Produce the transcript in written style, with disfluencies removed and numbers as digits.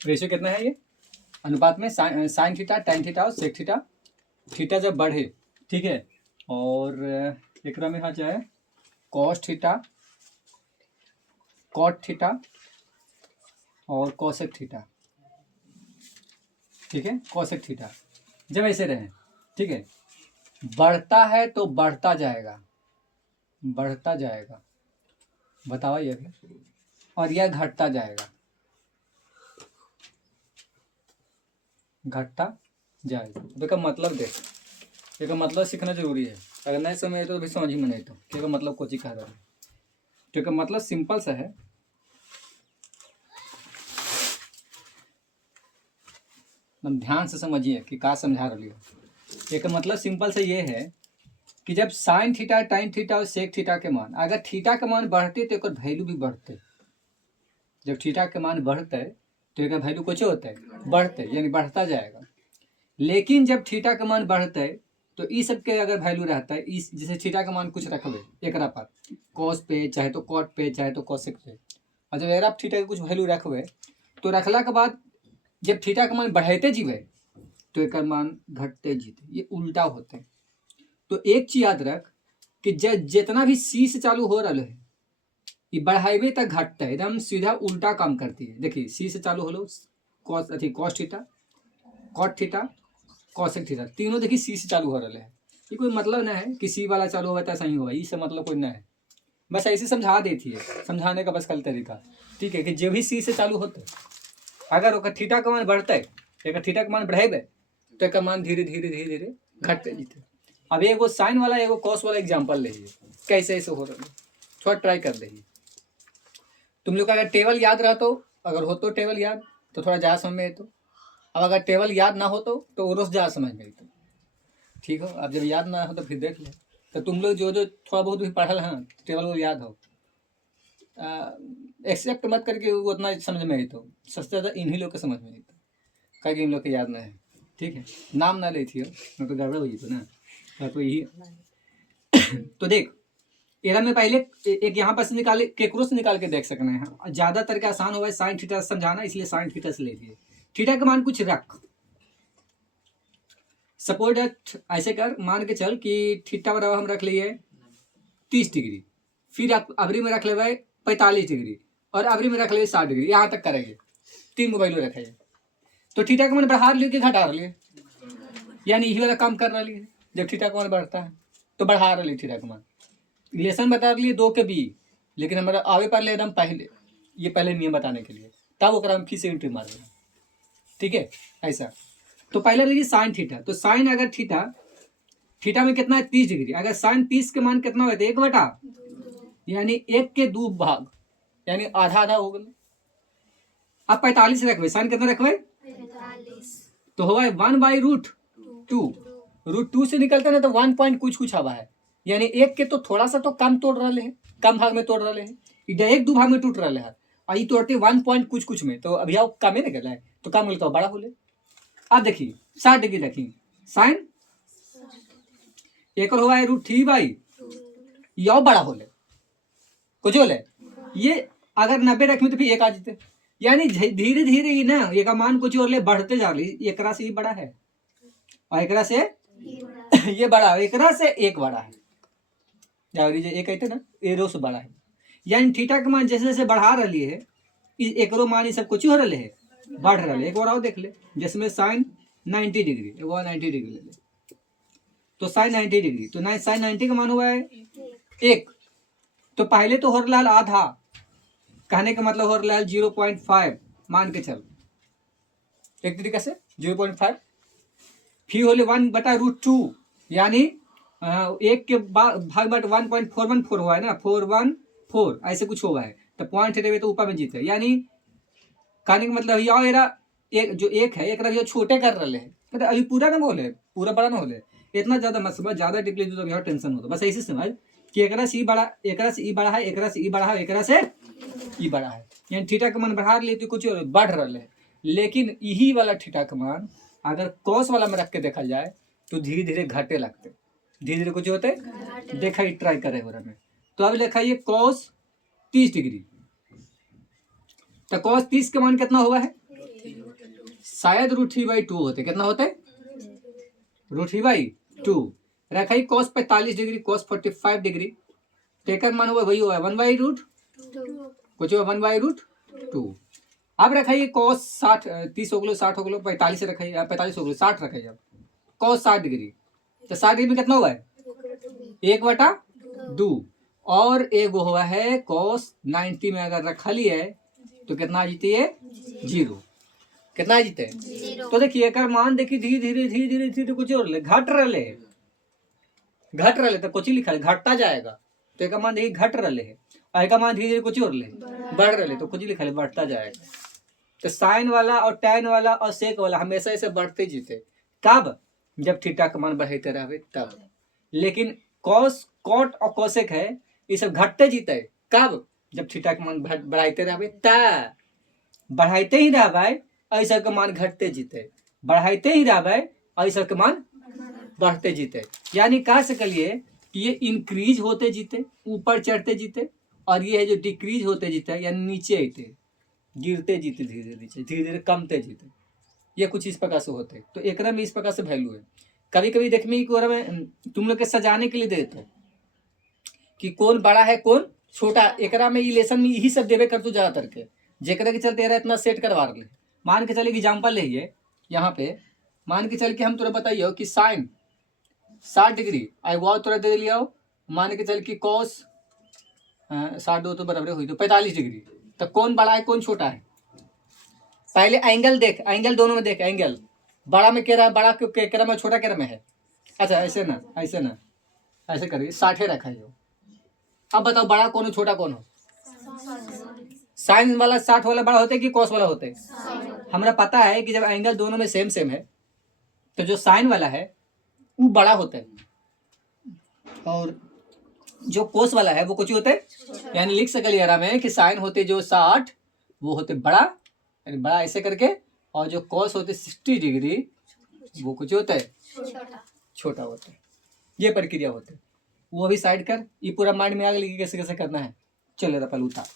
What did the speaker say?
Ratio कितना है ये अनुपात में, साइन थीटा, टैन थीटा और सेक थीटा, थीटा जब बढ़े, ठीक है, और एक में आ जाए कॉस थीटा, कॉट थीटा और कोसेक थीटा, ठीक है, कोसेक थीटा जब ऐसे रहे, ठीक है, बढ़ता है तो बढ़ता जाएगा, बढ़ता जाएगा, बताओ ये भी, और यह घटता जाएगा, घटता जाएगा। देखो मतलब देख, इसका मतलब सीखना जरूरी है, अगर नहीं समझे तो भी समझ ही में नहीं, तो क्या मतलब कोची कह रहा है, तो का मतलब सिंपल सा है, ध्यान से समझिए कि का समझा रही हो। एक मतलब सिंपल से ये है कि जब साइन थीटा, टाइन थीटा और सेक थीटा के मान, अगर थीटा के मान बढ़ते तो एक वैल्यू भी बढ़ते, जब थीटा के मान बढ़ते तो एक वैल्यू कुछ होता है, बढ़ते, यानी बढ़ता जाएगा। लेकिन जब थीटा का मान बढ़ता है तो इस सब के अगर वैल्यू रहता है, इस जैसे थीटा का मान कुछ रखबे एक पर कॉस पे, चाहे तो कॉट पे, चाहे तो कॉसेक पे, और जब आप थीटा के कुछ वैल्यू रखबे तो रखला के बाद जब थीटा का मान बढ़ाते जीवे तो एक मान घटते जीते, ये उल्टा होते हैं। तो एक चीज याद रख कि जितना भी सी से चालू हो रहा है ये बढ़ावे तक घटता है, एकदम सीधा उल्टा काम करती है। देखिए सी से चालू हो लो, कॉस अथी cos theta, cot theta, cosec theta, तीनों देखिए सी से चालू हो रहा है। ये कोई मतलब ना है कि सी वाला चालू होगा तो ऐसा ही होगा, इससे मतलब कोई ना है, बस ऐसे समझा देती है, समझाने का बस कल तरीका, ठीक है, कि जो भी सी से चालू होता है अगर वो थीटा का मान बढ़ता है, एक थीटा का मान बढ़ेबे तो एक मान धीरे धीरे धीरे धीरे घटते जीते। अब एगो साइन वाला एगो कॉस वाला एग्जाम्पल ले, कैसे ऐसे हो रहा है, थोड़ा ट्राई कर लीजिए। तुम लोग का अगर टेबल याद रहा तो, अगर हो तो टेबल याद तो थोड़ा ज़्यादा समझ में, तो अब अगर टेबल याद ना हो तो रोज ज़्यादा समझ में, तो ठीक हो। अब जब याद ना हो तो फिर देख ले, तो तुम लोग जो जो थोड़ा बहुत भी पढ़ल है टेबल वो याद हो, एक्सेप्ट मत करके वो उतना समझ में आई, तो सबसे ज़्यादा इन्हीं लोग के समझ में आई, तो क्या इन लोग के याद ना है, ठीक है, नाम ना ले थी हो तो गड़बड़ हुई तो ना, तो यही तो देख एरा में पहले एक यहाँ पर से निकाले, केकरो से निकाल के देख सकना है, ज़्यादातर का आसान होगा साइन थीटा समझाना, इसलिए साइन थीटा से ले लिए। थीटा का मान कुछ रख, सपोज दैट ऐसे कर, मान के चल कि थीटा बराबर हम रख लिए 30 डिग्री, फिर आप अवरी में रख ले 45 डिग्री, और अवरी में रख ले 60 डिग्री, यहाँ तक करेंगे, 3 मोबाइल रखेंगे, तो थीटा का मान बढ़ा लिए कि घटा लिए, यानी यही वाला काम कर रहा है। जब थीटा का मान बढ़ता है तो बढ़ा रहा है थीटा का मान, रिलेशन बता लिए 2 के बीच, लेकिन हमारा आवे पर ले एकदम पहले, ये पहले नियम बताने के लिए, तब वो हम फिर से एंट्री मार देना, ठीक है ऐसा। तो पहले देखिए साइन थीटा, तो साइन अगर थीटा, थीटा में कितना है 30 डिग्री, अगर साइन 30 के मान कितना होता है 1/, यानी 1 के 2 भाग, यानी आधा आधा हो गया। अब 45 रखबे, साइन कितना रखबे 45, तो होगा 1/√2, √2 से निकलता है ना तो 1 पॉइंट कुछ कुछ हवा है, यानी 1 के तो थोड़ा सा तो कम तोड़ रहे हैं, कम भाग में तोड़ रहे हैं, इधर 1-2 भाग में टूट रहे हैं, और ये तोड़ते 1 पॉइंट कुछ कुछ में, तो अभी आप कम ही निकल है, तो कम मिलता बड़ा बोले। अब देखिए 60 डिग्री रखिए, साइन एक और हुआ है √3/, यह बड़ा होले कुछ होले, ये अगर 90 रखें तो फिर 1 आ जाते, यानी धीरे धीरे ही ना ये का मान कुछ और ले बढ़ते जा रही, एक से ही बड़ा है और एक से ये बड़ा है, एक से एक बड़ा है, एक कहते ना एरो से बड़ा है, यानी थीटा का मान जैसे जैसे बढ़ा रही है, एकरो मान ये सब कुछ हो रहे है, बढ़ रहा है। एक बार आओ देख ले, जिसमें साइन 90 डिग्री, वो 90 डिग्री ले ले, तो साइन 90 डिग्री, तो साइन 90 का मान हुआ है 1, तो पहले तो हो रहा है आधा, कहने का मतलब हो रहा है 0.5 मान के चल, एक तरीके से 0.5, फिर होले 1/√2, यानी 1 के भाग बट 1.414 हुआ है ना, 414 ऐसे कुछ हुआ है, तो पॉइंट देवे तो ऊपर में जीते, यानी कहने का मतलब यह एरा एक जो एक है एक ये छोटे कर रहे हैं, मतलब अभी पूरा ना बोले, पूरा बड़ा ना बोले, इतना ज्यादा मत समझ, ज्यादा टिप ले तो यहाँ टेंशन होता, बस ऐसे समझ कि एकरा से ई बड़ा, एकरा से ई बड़ा है, एकरा से ई बड़ा है, एकरा से ई बड़ा है, यानी थीटा का मान बढ़ा लिए तो कुछ बढ़ रहा है, लेकिन यही वाला थीटा का मान अगर कॉस वाला में रख के देखा जाए तो धीरे धीरे घटे लगते, धीरे धीरे कुछ होते, देखा ही ट्राई करे हो में। तो अब लिखाइए कॉस 30 डिग्री, तो कॉस 30 के मान कितना हुआ है शायद √3/2 होते, कितना होते √3/2। रखा ही cos 45 डिग्री cos 45 डिग्री, तो एकर मान हुआ वही हुआ 1/√2, कुछ हुआ 1/√2। अब रखाइए cos 60, 30 हो गलो 60 हो गलो 45 रखाइए, 45 हो गलो 60 रखाइए। अब cos 60 डिग्री, तो 60 डिग्री में कितना हुआ है 1/2, और एक वो हुआ है cos 90 में अगर रखा लिया है तो कितना जीती है 0, कितना जीते। तो देखिए एक मान देखिए धीरे धीरे धीरे धीरे धीरे कुछ और घट रहे तो कुछ लिखा है घटता जाएगा, तो एक मान देखिए घट रहे है, और एक मान धीरे धीरे कुछ और ले बढ़ रहे तो कुछ लिखा है बढ़ता जाएगा। तो साइन वाला और टैन वाला और सेक वाला हमेशा ऐसे बढ़ते जीते, कब जब थीटा का मान बढ़ते रहे तब। लेकिन कॉस कॉट और कोसेक है ये सब घटते जीते, कब जब थीटा का मान बढ़ाते रहे तब। बढ़ाते ही रहे ऐसा के मान घटते जीते, बढ़ाते ही रहे ऐसा के मान बढ़ते जीते। यानी कह सकलिए कि ये इंक्रीज होते जीते ऊपर चढ़ते जीते, और ये है जो डिक्रीज होते जीते यानी नीचे आते गिरते जीते, धीरे धीरे कमते जीते। ये कुछ इस प्रकार से होते। तो एक में इस प्रकार से वैल्यू है। कभी कभी देखने की में तुम लोग के सजाने के लिए देते कि कौन बड़ा है कौन छोटा, एकरा में इलेशन में यही सब देवे कर तू ज्यादातर के, जेकरा के चलते इतना सेट करवा रहे। मान के चले एग्जाम्पल ले यहाँ पे, मान के चल के हम तुरा बताइयो कि साइन 60 डिग्री आई वो तुरा दे लिया, मान के चल कि cos 60 तो बराबर हुई तो 45 डिग्री, तो कौन बड़ा है कौन छोटा है। पहले एंगल देख, एंगल दोनों में देख, एंगल बड़ा में क्या बड़ा केरा में छोटा केरा में है। अच्छा ऐसे ना ऐसे करिए 60 रखा है। अब बताओ बड़ा कौन हो छोटा कौन हो। साइन वाला 60 वाला बड़ा होता है कि कॉस वाला होता है। हमारा पता है कि जब एंगल दोनों में सेम सेम है तो जो साइन वाला है वो बड़ा होता है, और जो कोस वाला है वो कुछ होता है। यानी लिख सकल आराम है कि साइन होते जो 60 वो होते बड़ा, यानी बड़ा ऐसे करके, और जो कॉस होते 60 डिग्री वो कुछ होता है छोटा होता है। ये प्रक्रिया होती है। वो भी साइड कर, ये पूरा माइंड में आ गया कैसे कैसे करना है। चलो पहले उतार।